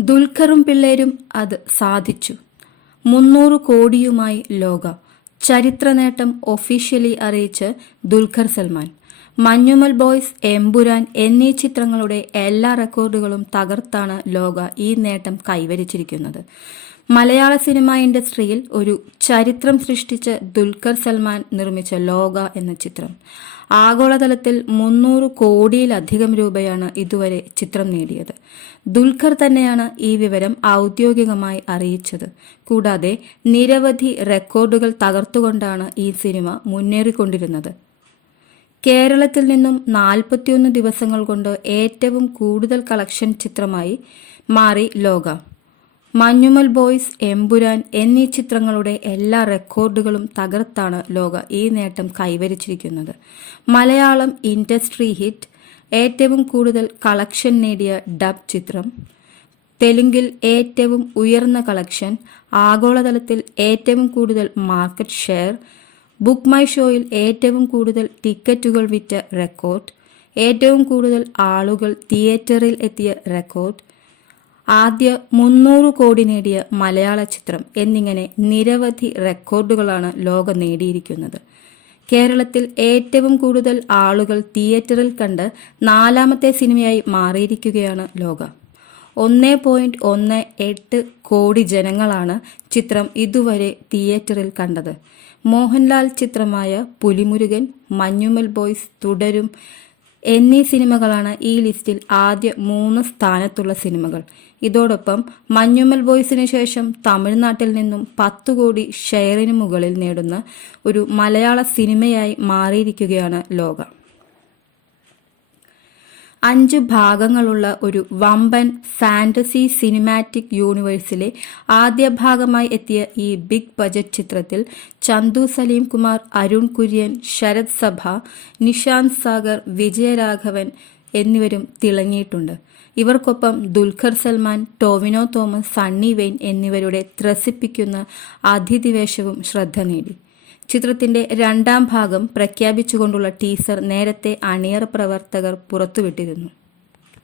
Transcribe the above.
ദുൽഖറും പിള്ളേരും അത് സാധിച്ചു. മുന്നൂറ് കോടിയുമായി ലോക. ചരിത്ര നേട്ടം ഒഫീഷ്യലി അറിയിച്ച് ദുൽഖർ സൽമാൻ. മഞ്ഞുമൽ ബോയ്സ് എംബുരാൻ എന്നീ ചിത്രങ്ങളുടെ എല്ലാ റെക്കോർഡുകളും തകർത്താണ് ലോക ഈ നേട്ടം കൈവരിച്ചിരിക്കുന്നത്. മലയാള സിനിമാ ഇൻഡസ്ട്രിയിൽ ഒരു ചരിത്രം സൃഷ്ടിച്ച ദുൽഖർ സൽമാൻ നിർമ്മിച്ച ലോക എന്ന ചിത്രം. ആഗോളതലത്തിൽ മുന്നൂറ് കോടിയിലധികം രൂപയാണ് ഇതുവരെ ചിത്രം നേടിയത്. ദുൽഖർ തന്നെയാണ് ഈ വിവരം ഔദ്യോഗികമായി അറിയിച്ചത്. കൂടാതെ നിരവധി റെക്കോർഡുകൾ തകർത്തുകൊണ്ടാണ് ഈ സിനിമ മുന്നേറിക്കൊണ്ടിരുന്നത്. കേരളത്തിൽ നിന്നും നാൽപ്പത്തിയൊന്ന് ദിവസങ്ങൾ കൊണ്ട് ഏറ്റവും കൂടുതൽ കളക്ഷൻ ചിത്രമായി മാറി ലോക. മഞ്ഞുമൽ ബോയ്സ് എമ്പുരാൻ എന്നീ ചിത്രങ്ങളുടെ എല്ലാ റെക്കോർഡുകളും തകർത്താണ് ലോക ഈ നേട്ടം കൈവരിച്ചിരിക്കുന്നത്. മലയാളം ഇൻഡസ്ട്രി ഹിറ്റ് ഏറ്റവും കൂടുതൽ കളക്ഷൻ നേടിയ ഡബ് ചിത്രം തെലുങ്കിൽ ഏറ്റവും ഉയർന്ന കളക്ഷൻ ആഗോളതലത്തിൽ ഏറ്റവും കൂടുതൽ മാർക്കറ്റ് ഷെയർ ബുക്ക് മൈ ഷോയിൽ ഏറ്റവും കൂടുതൽ ടിക്കറ്റുകൾ വിറ്റ റെക്കോർഡ് ഏറ്റവും കൂടുതൽ ആളുകൾ തിയേറ്ററിൽ എത്തിയ റെക്കോർഡ് ആദ്യ മുന്നൂറ് കോടി നേടിയ മലയാള ചിത്രം എന്നിങ്ങനെ നിരവധി റെക്കോർഡുകളാണ് ലോകം നേടിയിരിക്കുന്നത്. കേരളത്തിൽ ഏറ്റവും കൂടുതൽ ആളുകൾ തിയേറ്ററിൽ കണ്ട് നാലാമത്തെ സിനിമയായി മാറിയിരിക്കുകയാണ് ലോക. ഒന്ന് പോയിന്റ് ഒന്ന് എട്ട് കോടി ജനങ്ങളാണ് ചിത്രം ഇതുവരെ തിയേറ്ററിൽ കണ്ടത്. മോഹൻലാൽ ചിത്രമായ പുലിമുരുകൻ മഞ്ഞുമൽ ബോയ്സ് തുടരും എന്നീ സിനിമകളാണ് ഈ ലിസ്റ്റിൽ ആദ്യ മൂന്ന് സ്ഥാനത്തുള്ള സിനിമകൾ. ഇതോടൊപ്പം മഞ്ഞുമൽ ബോയ്സിന് ശേഷം തമിഴ്നാട്ടിൽ നിന്നും പത്ത് കോടി ഷെയറിന് മുകളിൽ നേടുന്ന ഒരു മലയാള സിനിമയായി മാറിയിരിക്കുകയാണ് ലോക. അഞ്ച് ഭാഗങ്ങളുള്ള ഒരു വമ്പൻ ഫാന്റസി സിനിമാറ്റിക് യൂണിവേഴ്സിലെ ആദ്യ ഭാഗമായി എത്തിയ ഈ ബിഗ് ബജറ്റ് ചിത്രത്തിൽ ചന്തു സലീം കുമാർ അരുൺ കുര്യൻ ശരത് സഭ നിഷാന്ത് സാഗർ വിജയരാഘവൻ എന്നിവരും തിളങ്ങിയിട്ടുണ്ട്. ഇവർക്കൊപ്പം ദുൽഖർ സൽമാൻ ടോവിനോ തോമസ് സണ്ണി വെയിൻ എന്നിവരുടെ ത്രസിപ്പിക്കുന്ന അതിഥിവേഷവും ശ്രദ്ധ നേടി. ചിത്രത്തിന്റെ രണ്ടാം ഭാഗം പ്രഖ്യാപിച്ചുകൊണ്ടുള്ള ടീസർ നേരത്തെ അണിയറ പ്രവർത്തകർ പുറത്തുവിട്ടിരുന്നു.